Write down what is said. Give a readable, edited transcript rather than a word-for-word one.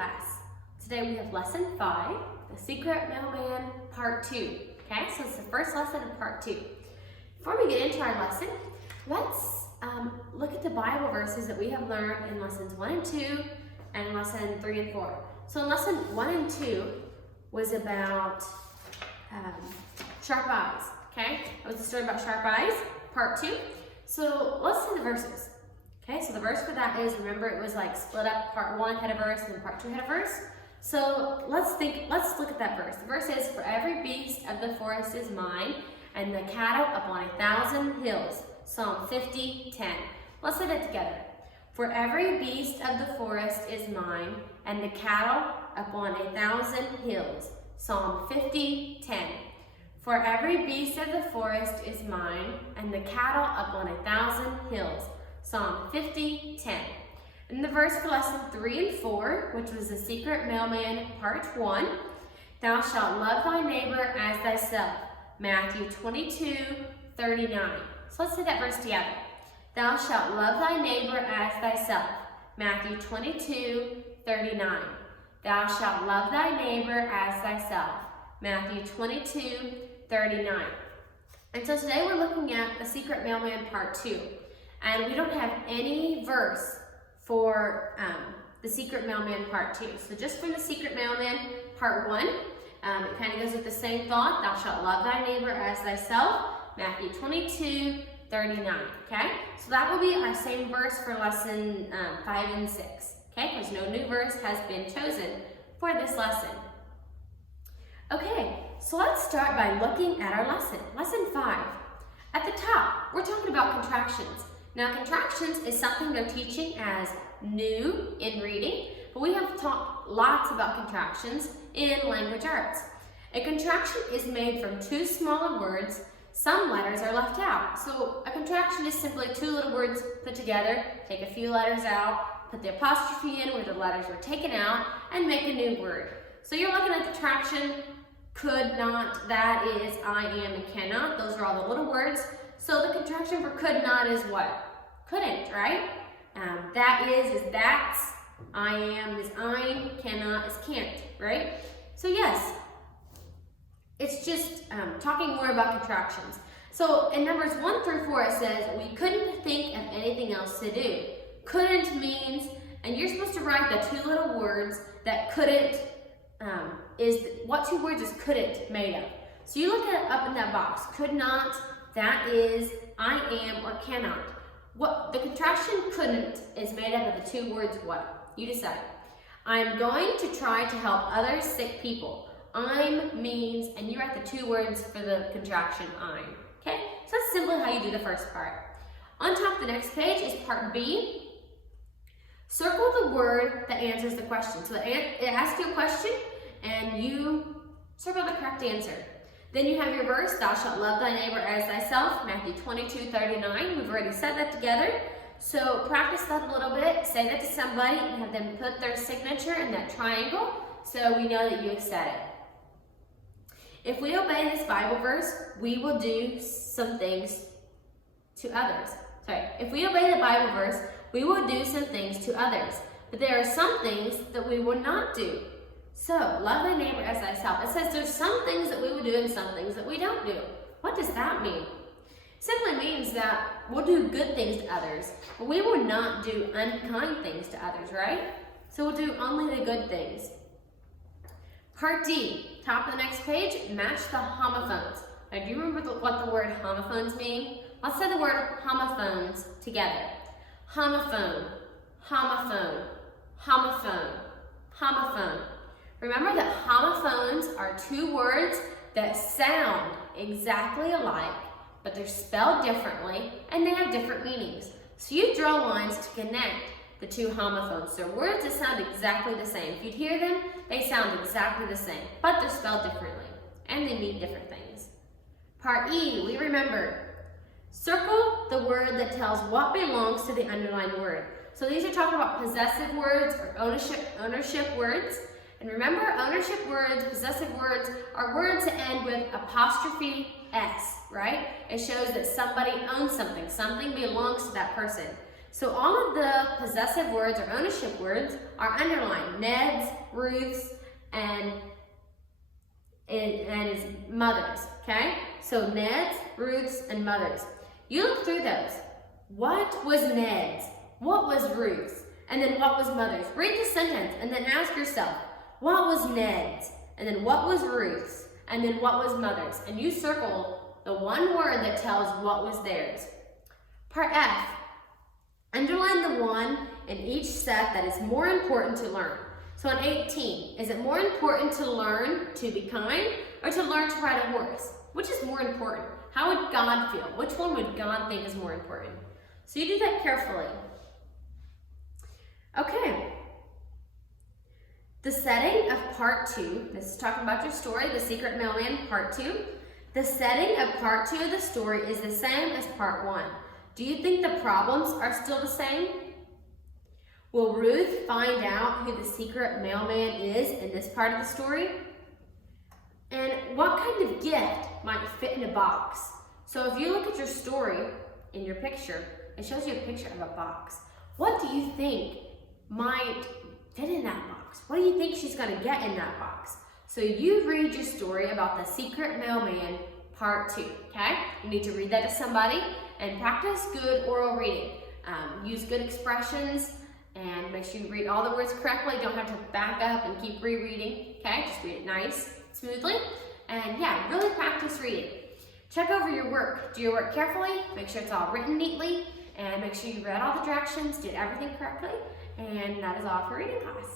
class. Today we have lesson 5, The Secret Mailman, part 2. Okay, so it's the first lesson of part 2. Before we get into our lesson, let's look at the Bible verses that we have learned in lessons 1 and 2 and lesson 3 and 4. So in lesson 1 and 2 was about sharp eyes. Okay, that was the story about sharp eyes, part 2. So let's see the verses. Okay, so the verse for that is, remember it was like split up, part 1 had a verse and then part 2 had a verse. So let's look at that verse. The verse is, for every beast of the forest is mine, and the cattle upon 1,000 hills. Psalm 50:10. Let's say that together. For every beast of the forest is mine, and the cattle upon 1,000 hills. Psalm 50:10. For every beast of the forest is mine, and the cattle upon 1,000 hills. Psalm 50:10. And the verse for lesson 3 and 4, which was the secret mailman, part 1, thou shalt love thy neighbor as thyself. Matthew 22:39. So let's say that verse together. Thou shalt love thy neighbor as thyself. Matthew 22:39. Thou shalt love thy neighbor as thyself. Matthew 22:39. And so today we're looking at the secret mailman, part 2. And we don't have any verse for the secret mailman, part 2. So just from the secret mailman, part 1, it kind of goes with the same thought. Thou shalt love thy neighbor as thyself. Matthew 22:39. Okay, so that will be our same verse for lesson 5 and 6. Okay, because no new verse has been chosen for this lesson. Okay, so let's start by looking at our lesson. Lesson 5. At the top, we're talking about contractions. Now, contractions is something they're teaching as new in reading, but we have talked lots about contractions in language arts. A contraction is made from 2 smaller words. Some letters are left out. So a contraction is simply 2 little words put together, take a few letters out, put the apostrophe in where the letters were taken out, and make a new word. So you're looking at the contraction, could not, that is, I am, and cannot. Those are all the little words. So the contraction for could not is what? Couldn't, right? That is that's, I am is I'm, cannot is can't, right? So yes, it's just talking more about contractions. So in numbers 1 through 4 it says, we couldn't think of anything else to do. Couldn't means, and you're supposed to write the 2 little words that couldn't, what 2 words is couldn't made of? So you look at it up in that box, could not, that is, I am, or cannot. What the contraction couldn't is made up of the 2 words what? You decide. I'm going to try to help other sick people. I'm means, and you write the 2 words for the contraction I'm. Okay? So that's simply how you do the first part. On top of the next page is part B. Circle the word that answers the question. So it asks you a question, and you circle the correct answer. Then you have your verse, thou shalt love thy neighbor as thyself, Matthew 22:39. We've already said that together. So practice that a little bit, say that to somebody, and have them put their signature in that triangle so we know that you have said it. If we obey this Bible verse, we will do some things to others. If we obey the Bible verse, we will do some things to others. But there are some things that we will not do. So, love thy neighbor as thyself. It says there's some things that we will do and some things that we don't do. What does that mean? It simply means that we'll do good things to others, but we will not do unkind things to others, right? So we'll do only the good things. Part D, top of the next page, match the homophones. Now, do you remember what the word homophones mean? Let's say the word homophones together. Homophone, homophone, homophone, homophone. Remember that homophones are 2 words that sound exactly alike, but they're spelled differently and they have different meanings. So you draw lines to connect the 2 homophones. They're words that sound exactly the same. If you'd hear them, they sound exactly the same, but they're spelled differently and they mean different things. Part E, we remember. Circle the word that tells what belongs to the underlined word. So these are talking about possessive words or ownership words. And remember, ownership words, possessive words, are words that end with apostrophe S, right? It shows that somebody owns something. Something belongs to that person. So all of the possessive words or ownership words are underlined. Ned's, Ruth's, and his mother's, okay? So Ned's, Ruth's, and mother's. You look through those. What was Ned's? What was Ruth's? And then what was mother's? Read the sentence and then ask yourself, what was Ned's? And then what was Ruth's? And then what was mother's? And you circle the one word that tells what was theirs. Part F, underline the one in each set that is more important to learn. So on 18, is it more important to learn to be kind or to learn to ride a horse? Which is more important? How would God feel? Which one would God think is more important? So you do that carefully. Okay. The setting of part 2, this is talking about your story, The Secret Mailman, part 2. The setting of part 2 of the story is the same as part 1. Do you think the problems are still the same? Will Ruth find out who the secret mailman is in this part of the story? And what kind of gift might fit in a box? So if you look at your story in your picture, it shows you a picture of a box. What do you think might fit in that box? What do you think she's going to get in that box? So you read your story about the secret mailman part 2, okay? You need to read that to somebody and practice good oral reading. Use good expressions and make sure you read all the words correctly. Don't have to back up and keep rereading, okay? Just read it nice, smoothly. And yeah, really practice reading. Check over your work. Do your work carefully. Make sure it's all written neatly. And make sure you read all the directions, did everything correctly. And that is all for reading class.